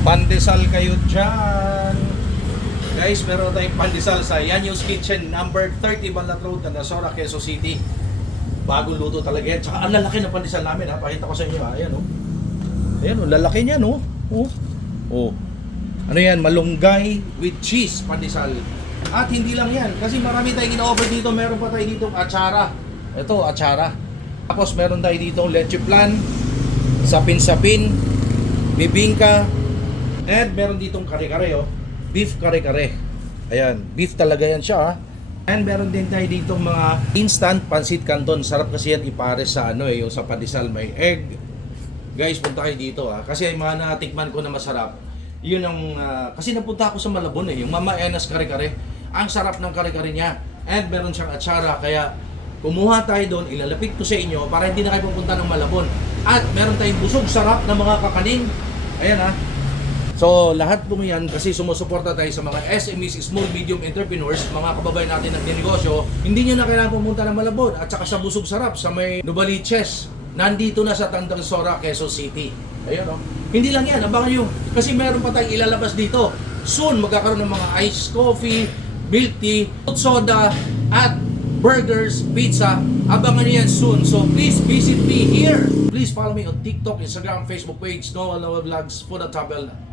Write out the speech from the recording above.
Pandesal kayo dyan. Guys, meron tayong pandesal sa Yanyo's Kitchen, number 30 Banlat Road, Candasora, Quezon City. Bagong luto talaga yan. Tsaka ang lalaki ng pandesal namin ha. Pakita ko sa inyo ha. Ayan o. Ayan o, lalaki niya no. Oh. Ano yan? Malunggay with cheese pandesal. At hindi lang yan. Kasi marami tayong ina-offer dito. Meron pa tayo dito atsara. Ito, atsara. Tapos meron tayo dito leche flan, sapin-sapin, bibingka, and meron ditong kare-kare oh. Beef kare-kare. Ayan, beef talaga yan siya ha. And meron din tayo dito mga instant pancit canton. Sarap kasi yan ipares sa ano yung sa pandesal may egg. Guys, punta kayo dito ha. Kasi yung mga natikman ko na masarap. Yun ang kasi napunta ako sa Malabon yung Mama Ena's kare-kare. Ang sarap ng kare-kare niya. And meron siyang atsara kaya kumuha tayo doon, ilalapit ko sa inyo para hindi na kayo pupunta ng Malabon. At meron tayong busog sarap na mga kakanin. Ayan ha. So, lahat po yan kasi sumusuporta tayo sa mga SMEs, small medium entrepreneurs, mga kababayan natin nagnegosyo. Hindi nyo na kailangan pumunta ng Malabon at saka sa Busog Sarap sa may Novaliches. Nandito na sa Candasora, Quezon City. Ayun o. Hindi lang yan, abangan nyo. Kasi meron pa tayong ilalabas dito. Soon, magkakaroon ng mga iced coffee, milk tea, soda, at burgers, pizza. Abangan nyo yan soon. So, please visit me here. Please follow me on TikTok, Instagram, Facebook page, Noah Vlogs, Food at Travel.